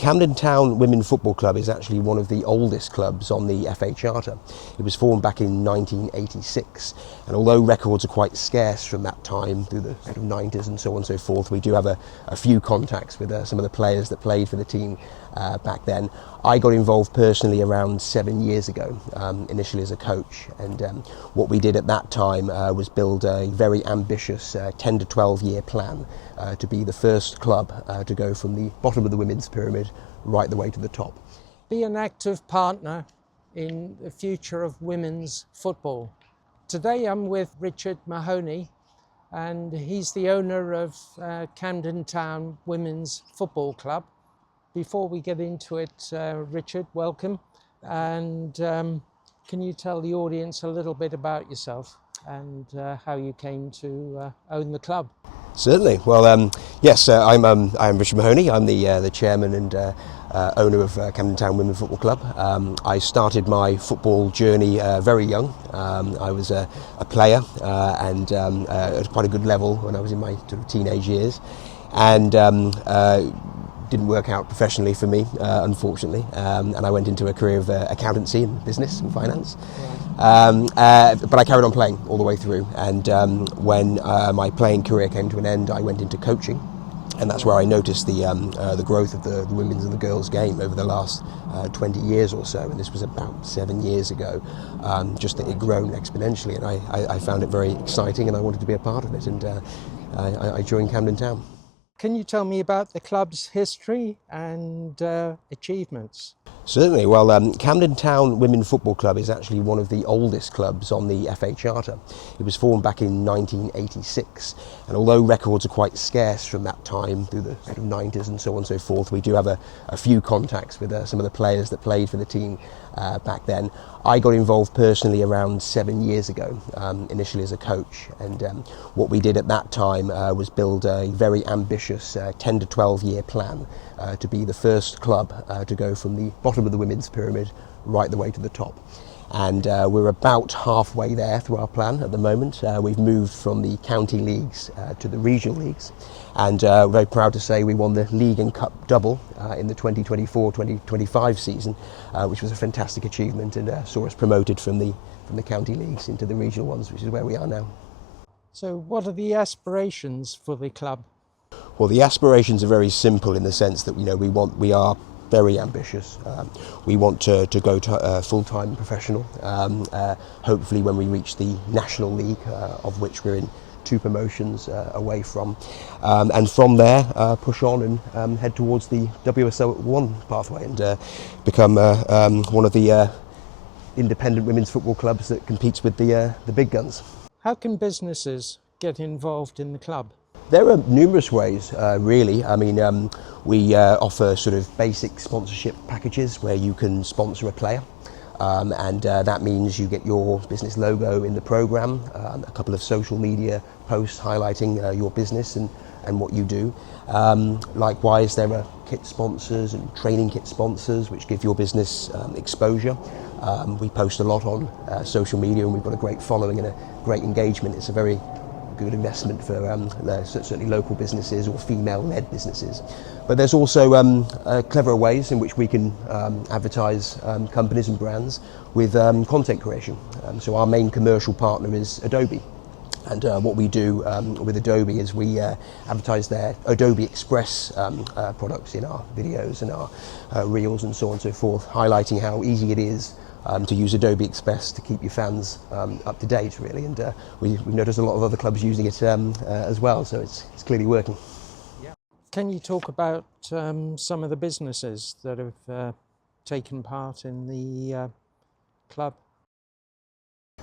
Camden Town Women Football Club is actually one of the oldest clubs on the FA Charter. It was formed back in 1986, and although records are quite scarce from that time through the sort of 90s and so on and so forth, we do have a few contacts with some of the players that played for the team back then. I got involved personally around 7 years ago, initially as a coach, and what we did at that time was build a very ambitious 10 to 12 year plan to be the first club to go from the bottom of the women's pyramid right the way to the top. Be an active partner in the future of women's football. Today I'm with Richard Mahoney, and he's the owner of Camden Town Women's Football Club. Before we get into it, Richard, welcome. And can you tell the audience a little bit about yourself and how you came to own the club? Certainly. Well, yes, I'm Richard Mahoney. I'm the chairman and owner of Camden Town Women Football Club. I started my football journey very young. I was a player and at quite a good level when I was in my sort of teenage years, and didn't work out professionally for me, unfortunately, and I went into a career of accountancy and business and finance. But I carried on playing all the way through, and when my playing career came to an end, I went into coaching, and that's where I noticed the growth of the women's and the girls' game over the last 20 years or so, and this was about 7 years ago. Just that it grown exponentially, and I found it very exciting, and I wanted to be a part of it, and I joined Camden Town. Can you tell me about the club's history and achievements? Certainly. Well, Camden Town Women Football Club is actually one of the oldest clubs on the FA Charter. It was formed back in 1986, and although records are quite scarce from that time through the sort of 90s and so on and so forth, we do have a few contacts with some of the players that played for the team back then. I got involved personally around 7 years ago, initially as a coach, and what we did at that time was build a very ambitious 10 to 12 year plan to be the first club to go from the bottom of the women's pyramid right the way to the top. And we're about halfway there through our plan at the moment. We've moved from the county leagues to the regional leagues, and very proud to say we won the league and cup double in the 2024-2025 season, which was a fantastic achievement, and saw us promoted from the county leagues into the regional ones, which is where we are now. So what are the aspirations for the club? Well, the aspirations are very simple in the sense that we are very ambitious. We want to go to full-time professional, hopefully when we reach the National League, of which we're in 2 promotions away from, and from there push on and head towards the WSL1 pathway and become one of the independent women's football clubs that competes with the big guns. How can businesses get involved in the club? There are numerous ways, really. I mean, we offer sort of basic sponsorship packages where you can sponsor a player, and that means you get your business logo in the programme, a couple of social media posts highlighting your business and what you do. Likewise, there are kit sponsors and training kit sponsors which give your business exposure. We post a lot on social media, and we've got a great following and a great engagement. It's a very good investment for certainly local businesses or female-led businesses. But there's also cleverer ways in which we can advertise companies and brands with content creation. So our main commercial partner is Adobe. And what we do with Adobe is we advertise their Adobe Express products in our videos and our reels and so on and so forth, highlighting how easy it is to use Adobe Express to keep your fans up to date, really, and we've noticed a lot of other clubs using it as well, so it's clearly working. Yeah. Can you talk about some of the businesses that have taken part in the club?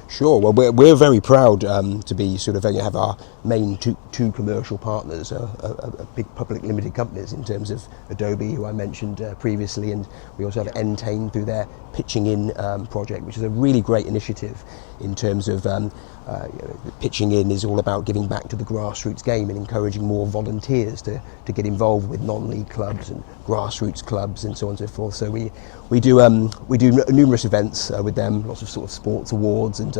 Sure. Well, we're very proud to be sort of have our main two commercial partners, big public limited companies in terms of Adobe, who I mentioned previously, and we also have Entain through their Pitching In project, which is a really great initiative in terms of pitching in is all about giving back to the grassroots game and encouraging more volunteers to get involved with non-league clubs and grassroots clubs and so on and so forth. So we do numerous events with them, lots of sort of sports awards, and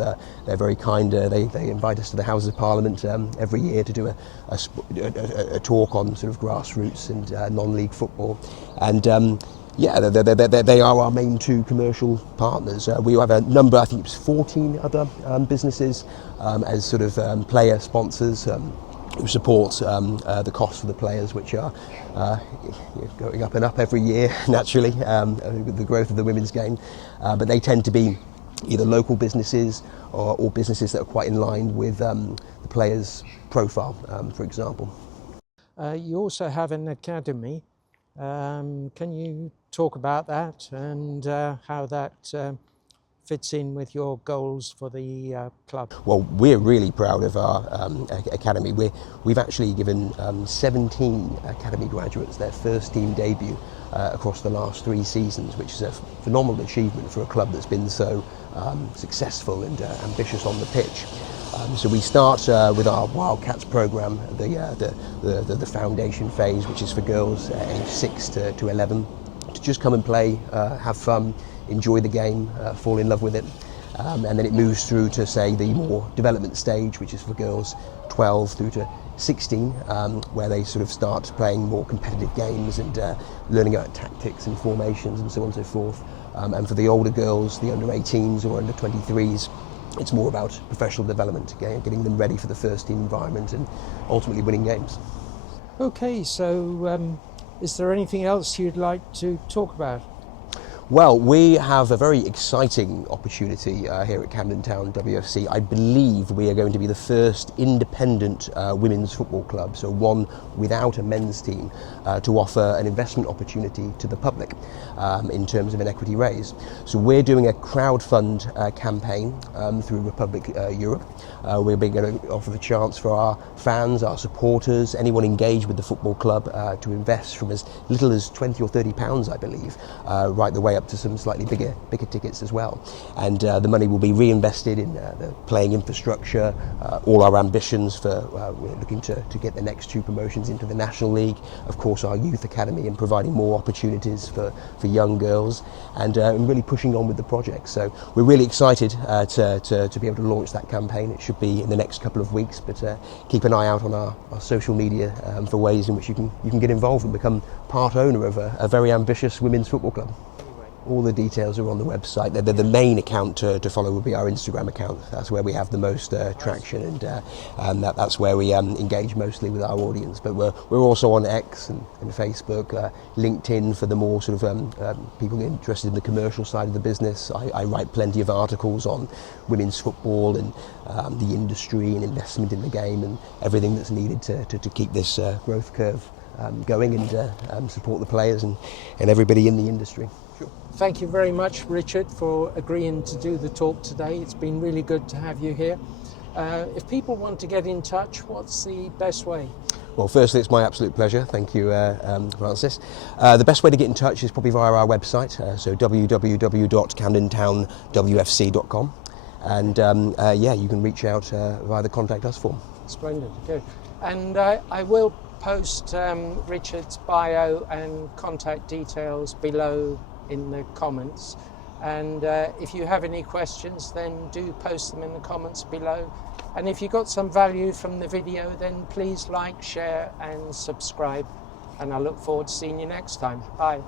they're very kind. They invite us to the Houses of Parliament every year to do a talk on sort of grassroots and non-league football. And yeah, they are our main two commercial partners. We have a number, I think it's 14 other businesses as sort of player sponsors who support the costs for the players, which are going up and up every year, naturally, with the growth of the women's game. But they tend to be either local businesses or businesses that are quite in line with the players' profile, for example. You also have an academy. Can you talk about that and how that fits in with your goals for the club? Well, we're really proud of our academy. We've actually given 17 academy graduates their first team debut across the last 3 seasons, which is a phenomenal achievement for a club that's been so successful and ambitious on the pitch. So we start with our Wildcats programme, the foundation phase, which is for girls aged 6 to 11, to just come and play, have fun, enjoy the game, fall in love with it. And then it moves through to, say, the more development stage, which is for girls 12 through to 16, where they sort of start playing more competitive games and learning about tactics and formations and so on and so forth. And for the older girls, the under 18s or under 23s, it's more about professional development, getting them ready for the first team environment and ultimately winning games. Okay, so is there anything else you'd like to talk about? Well, we have a very exciting opportunity here at Camden Town WFC. I believe we are going to be the first independent women's football club, so one without a men's team, to offer an investment opportunity to the public in terms of an equity raise. So we're doing a crowdfund campaign through Republic Europe. We're going to offer the chance for our fans, our supporters, anyone engaged with the football club to invest from as little as £20 or £30, I believe, right the way up to some slightly bigger tickets as well. And the money will be reinvested in the playing infrastructure, all our ambitions for we're looking to get the next 2 promotions into the National League, of course our youth academy, and providing more opportunities for young girls, and really pushing on with the project. So we're really excited to be able to launch that campaign. It should be in the next couple of weeks, but keep an eye out on our social media for ways in which you can get involved and become part owner of a very ambitious women's football club. All the details are on the website. The main account to follow will be our Instagram account. That's where we have the most traction, and that's where we engage mostly with our audience. But we're also on X and Facebook, LinkedIn for the more sort of people interested in the commercial side of the business. I write plenty of articles on women's football and the industry and investment in the game and everything that's needed to keep this growth curve going and support the players and everybody in the industry. Thank you very much, Richard, for agreeing to do the talk today. It's been really good to have you here. If people want to get in touch, what's the best way? Well, firstly, it's my absolute pleasure. Thank you, Francis. The best way to get in touch is probably via our website, so www.camdentownwfc.com. And yeah, you can reach out via the Contact Us form. Splendid, good. And I will post Richard's bio and contact details below in the comments, and if you have any questions, then do post them in the comments below. And if you got some value from the video, then please like, share and subscribe, and I look forward to seeing you next time. Bye.